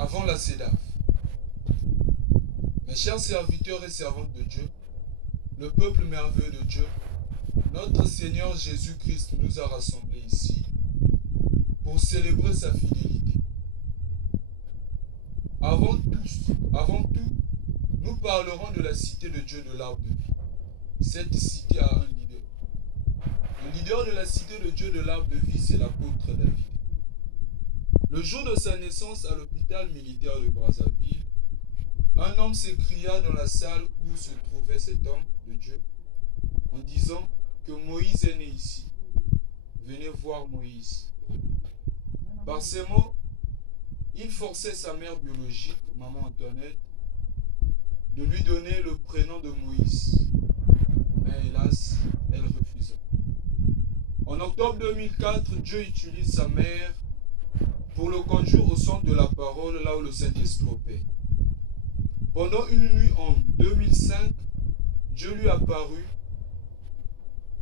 Avant la CEDAF. Mes chers serviteurs et servantes de Dieu, le peuple merveilleux de Dieu, notre Seigneur Jésus-Christ nous a rassemblés ici pour célébrer sa fidélité. Avant tout, nous parlerons de la cité de Dieu de l'Arbre de Vie. Cette cité a un leader. Le leader de la cité de Dieu de l'Arbre de Vie, c'est l'apôtre David. Le jour de sa naissance à l'hôpital militaire de Brazzaville, un homme s'écria dans la salle où se trouvait cet homme de Dieu en disant que Moïse est né ici. Venez voir Moïse. Par ces mots, il forçait sa mère biologique, maman Antoinette, de lui donner le prénom de Moïse. Mais hélas, elle refusa. En octobre 2004, Dieu utilise sa mère pour le conduire au centre de la parole, là où le Saint-Esprit opère. Pendant une nuit en 2005, Dieu lui apparut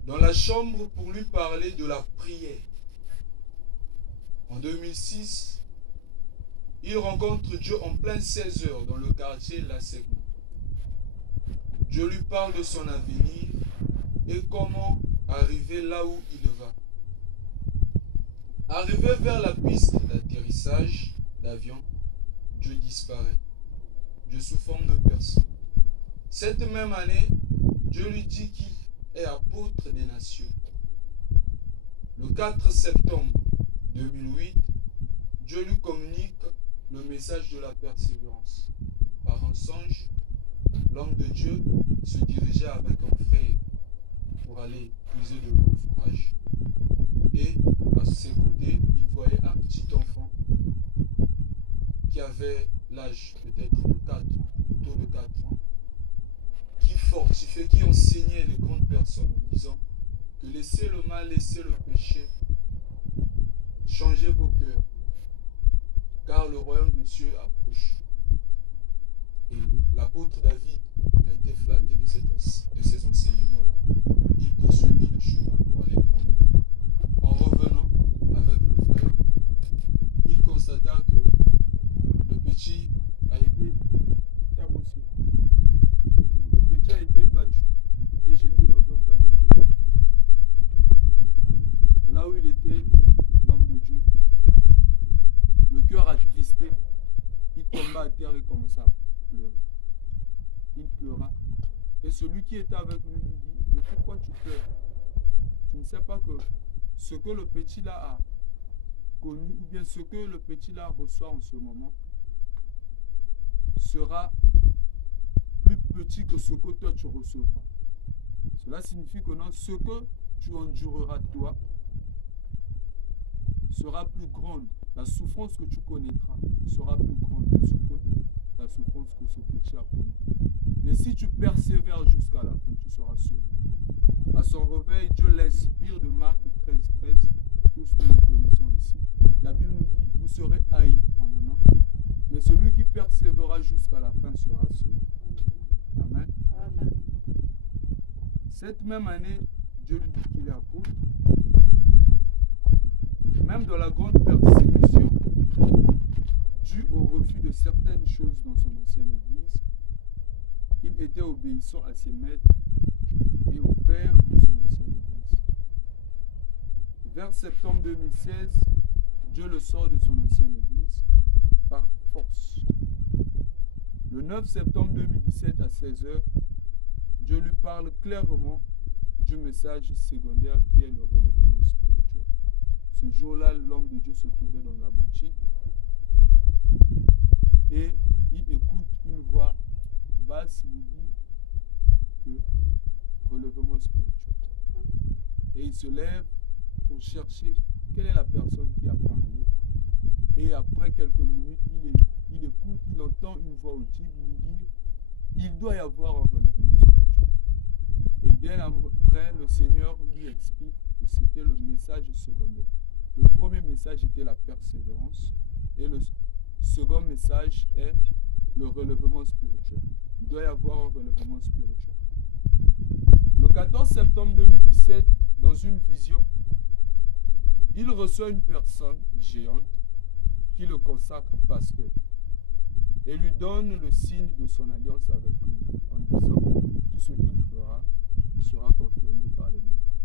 dans la chambre pour lui parler de la prière. En 2006, il rencontre Dieu en plein 16 heures dans le quartier La Segna. Dieu lui parle de son avenir et comment arriver là où il va. Arrivé vers la piste d'atterrissage d'avion, Dieu disparaît. Dieu sous forme de personne. Cette même année, Dieu lui dit qu'il est apôtre des nations. Le 4 septembre 2008, Dieu lui communique le message de la persévérance. Par un songe, l'homme de Dieu se dirigeait avec un frère pour aller puiser de l'eau au forage. Et à ses côtés, il voyait un petit enfant qui avait l'âge peut-être de 4 ans, autour de 4 ans, qui fortifiait, qui enseignait les grandes personnes en disant que laissez le mal, laissez le péché, changez vos cœurs, car le royaume des cieux approche. Et l'apôtre David a été flatté de ces enseignements-là. Il poursuivit le chemin pour aller prendre. En revenant avec le frère, il constata que le petit a été tabossé. Le petit a été battu et jeté dans un caniveau. Là où il était, l'homme de Dieu, le cœur attristé, il tomba à terre et commença à pleurer. Il pleura. Et celui qui était avec lui lui dit, mais pourquoi tu pleures? Tu ne sais pas que ce que le petit là a connu, ou bien ce que le petit là reçoit en ce moment, sera plus petit que ce que toi tu recevras. Cela signifie que non, ce que tu endureras toi sera plus grande. La souffrance que tu connaîtras sera plus grande que la souffrance que ce petit a connue. Mais si tu persévères jusqu'à la fin, tu seras sauvé. À son réveil, Dieu l'inspire de Marc 13, tout ce que nous connaissons ici. La Bible nous dit, vous serez haïs en mon nom, mais celui qui persévérera jusqu'à la fin sera sauvé. Amen. Amen. Cette même année, Dieu lui dit qu'il est apôtre. Même dans la grande persécution, due au refus de certaines choses dans son ancienne église, il était obéissant à ses maîtres et au père de son ancienne église. Vers septembre 2016, Dieu le sort de son ancienne église par force. Le 9 septembre 2017 à 16 h, Dieu lui parle clairement du message secondaire qui est le relèvement spirituel. Ce jour-là, l'homme de Dieu se trouvait dans la boutique et il écoute une voix basse lui dire que relèvement spirituel. Et il se lève pour chercher quelle est la personne qui a parlé. Et après quelques minutes, il écoute, il entend une voix audible lui dire il doit y avoir un relèvement spirituel. Et bien après, le Seigneur lui explique que c'était le message secondaire. Le premier message était la persévérance et le second message est le relèvement spirituel. Il doit y avoir un relèvement spirituel. Le 14 septembre 2017, dans une vision, il reçoit une personne géante qui le consacre pasteur. et lui donne le signe de son alliance avec lui, en disant, tout ce qu'il fera sera confirmé par les miracles.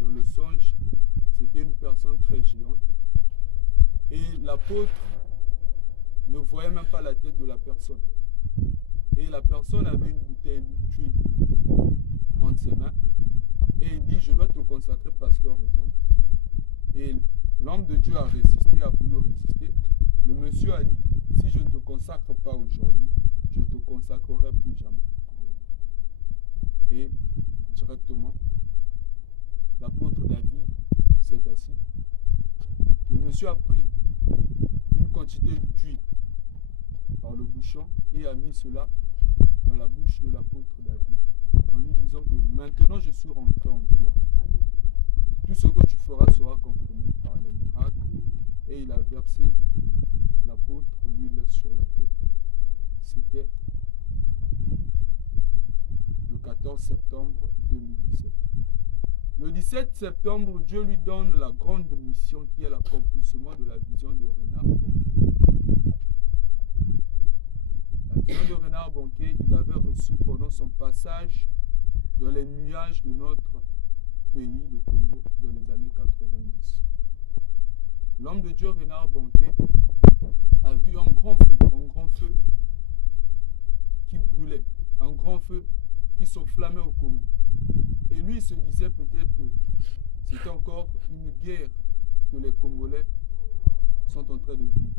Dans le songe, c'était une personne très géante, et l'apôtre ne voyait même pas la tête de la personne. Et la personne avait une bouteille d'huile entre ses mains, et il dit, je dois te consacrer pasteur aujourd'hui. Et l'homme de Dieu a résisté, a voulu résister. Le monsieur a dit, si je ne te consacre pas aujourd'hui, je ne te consacrerai plus jamais. Et directement, l'apôtre David s'est assis. Le monsieur a pris une quantité d'huile par le bouchon et a mis cela dans la bouche de l'apôtre David, en lui disant que maintenant je suis rentré en toi. Tout ce que tu feras sera confirmé par le miracle. Et il a versé l'apôtre l'huile sur la tête. C'était le 14 septembre 2017. Le 17 septembre, Dieu lui donne la grande mission qui est l'accomplissement de la vision de Renard Bonquet. La vision de Renard Bonquet, il avait reçu pendant son passage dans les nuages de notre pays, le Congo, dans les années 90. L'homme de Dieu, Renard Bonquet, a vu un grand feu qui brûlait, un grand feu qui s'enflammait au Congo. Et lui, il se disait peut-être que c'était encore une guerre que les Congolais sont en train de vivre.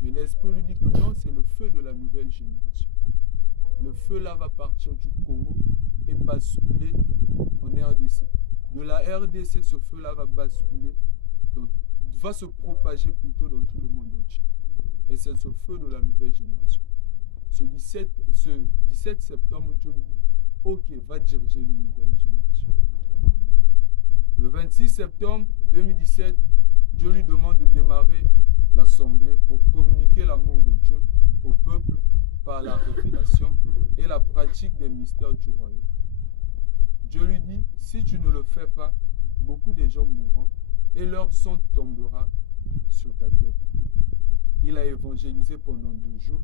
Mais l'Esprit lui dit que non, c'est le feu de la nouvelle génération. Le feu là va partir du Congo et basculer en RDC. De la RDC, ce feu là va basculer, va se propager plutôt dans tout le monde entier. Et c'est ce feu de la nouvelle génération. Ce 17 septembre, Dieu lui dit, ok, va diriger une nouvelle génération. Le 26 septembre 2017, Dieu lui demande de démarrer l'assemblée pour communiquer l'amour de Dieu au peuple par la révélation et la pratique des mystères du royaume. Dieu lui dit, si tu ne le fais pas, beaucoup de gens mourront et leur sang tombera sur ta tête. Il a évangélisé pendant 2 jours.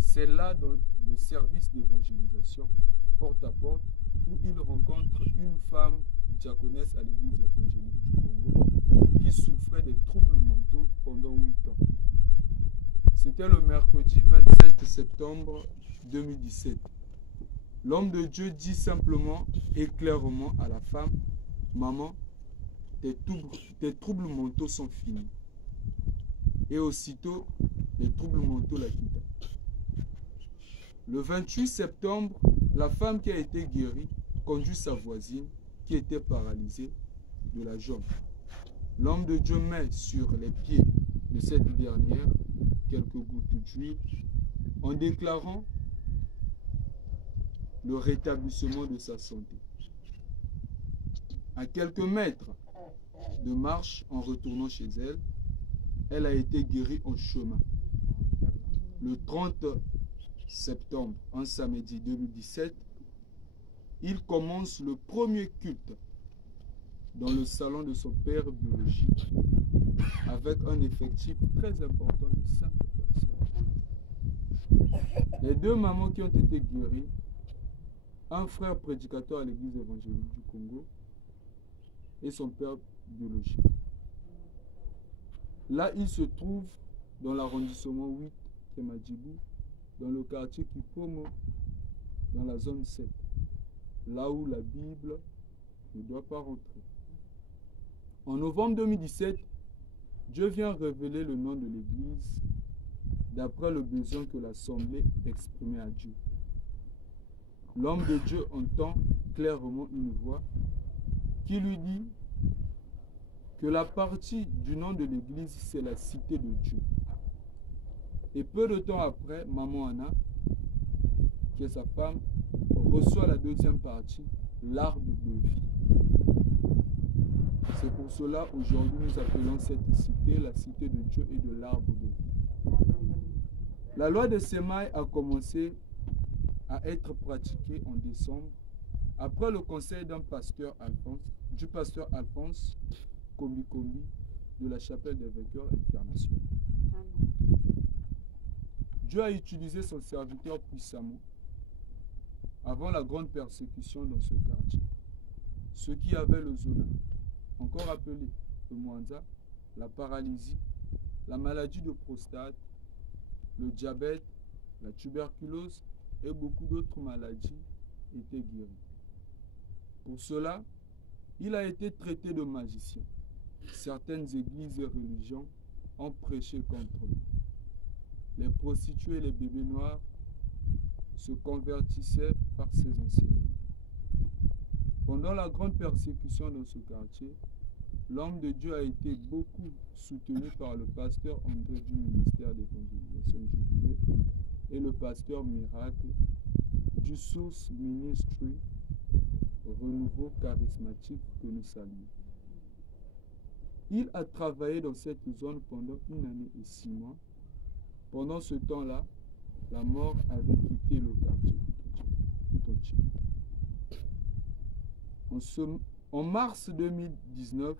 C'est là dans le service d'évangélisation, porte à porte, où il rencontre une femme diaconesse à l'église évangélique du Congo qui souffrait des troubles mentaux pendant 8 ans. C'était le mercredi 27 septembre 2017. L'homme de Dieu dit simplement et clairement à la femme, « Maman, tes troubles mentaux sont finis. » Et aussitôt, les troubles mentaux la quittent. Le 28 septembre, la femme qui a été guérie conduit sa voisine qui était paralysée de la jambe. L'homme de Dieu met sur les pieds de cette dernière quelques gouttes d'huile en déclarant le rétablissement de sa santé. À quelques mètres de marche en retournant chez elle, elle a été guérie en chemin. Le 30 septembre, un samedi 2017, il commence le premier culte dans le salon de son père biologique avec un effectif très important de 5 personnes. Les 2 mamans qui ont été guéries, un frère prédicateur à l'église évangélique du Congo et son père biologique. Là, il se trouve dans l'arrondissement 8 Kemadjibou, dans le quartier Kipomo, dans la zone 7, là où la Bible ne doit pas rentrer. En novembre 2017, Dieu vient révéler le nom de l'église d'après le besoin que l'assemblée exprimait à Dieu. L'homme de Dieu entend clairement une voix qui lui dit que la partie du nom de l'église, c'est la cité de Dieu. Et peu de temps après, Maman Anna, qui est sa femme, reçoit la deuxième partie, l'arbre de vie. C'est pour cela, aujourd'hui, nous appelons cette cité la cité de Dieu et de l'arbre de vie. La loi de Semaï a commencé à être pratiquée en décembre, après le conseil du pasteur Alphonse Kombi de la chapelle des vainqueurs internationaux. Dieu a utilisé son serviteur puissamment avant la grande persécution dans ce quartier. Ceux qui avaient le zona, encore appelé le Mwanza, la paralysie, la maladie de prostate, le diabète, la tuberculose et beaucoup d'autres maladies étaient guéris. Pour cela, il a été traité de magicien. Certaines églises et religions ont prêché contre lui. Les prostituées et les bébés noirs se convertissaient par ses enseignements. Pendant la grande persécution dans ce quartier, l'homme de Dieu a été beaucoup soutenu par le pasteur André du ministère d'évangélisation Jubilé et le pasteur Miracle du Source Ministry Renouveau Charismatique que nous saluons. Il a travaillé dans cette zone pendant 1 année et 6 mois. Pendant ce temps-là, la mort avait quitté le quartier tout entier. En mars 2019,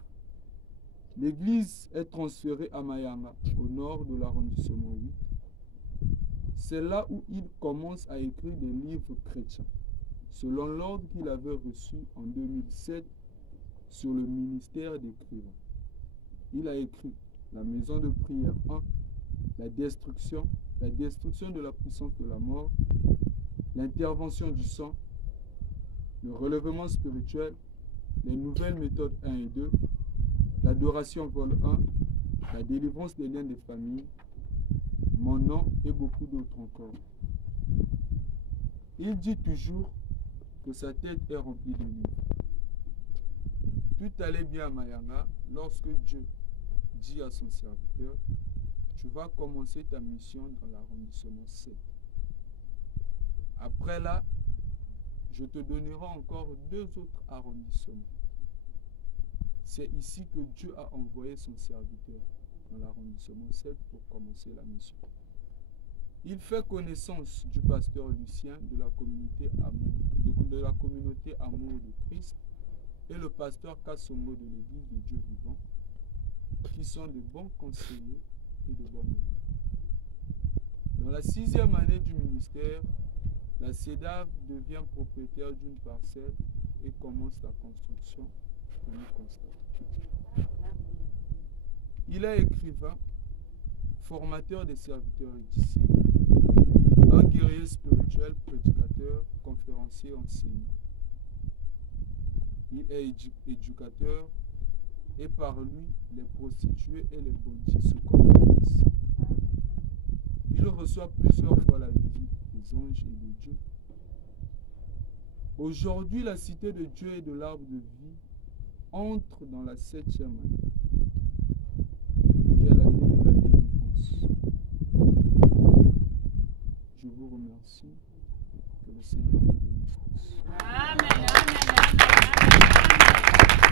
l'église est transférée à Mayanga, au nord de l'arrondissement 8. C'est là où il commence à écrire des livres chrétiens, selon l'ordre qu'il avait reçu en 2007 sur le ministère d'écrivain. Il a écrit La maison de prière 1, la destruction de la puissance de la mort, l'intervention du sang, le relèvement spirituel, les nouvelles méthodes 1 et 2, l'adoration vol 1, la délivrance des liens des familles, mon nom et beaucoup d'autres encore. Il dit toujours que sa tête est remplie de livres. Tout allait bien à Mayanga lorsque Dieu dit à son serviteur, tu vas commencer ta mission dans l'arrondissement 7. Après là, je te donnerai encore 2 autres arrondissements. C'est ici que Dieu a envoyé son serviteur dans l'arrondissement 7 pour commencer la mission. Il fait connaissance du pasteur Lucien de la communauté Amour de Christ et le pasteur Kassongo de l'église de Dieu vivant, qui sont de bons conseillers et de bons maîtres. Dans la 6e année du ministère, la CEDAV devient propriétaire d'une parcelle et commence la construction que nous constatons. Il est écrivain, formateur des serviteurs et disciples, un guerrier spirituel, prédicateur, conférencier, enseignant. Il est éducateur et par lui, les prostituées et les bandits se convertissent. Il reçoit plusieurs fois la visite des anges et de Dieu. Aujourd'hui, la cité de Dieu et de l'arbre de vie entre dans la 7e année, qui est l'année de la délivrance. Je vous remercie. Que le Seigneur nous bénisse tous.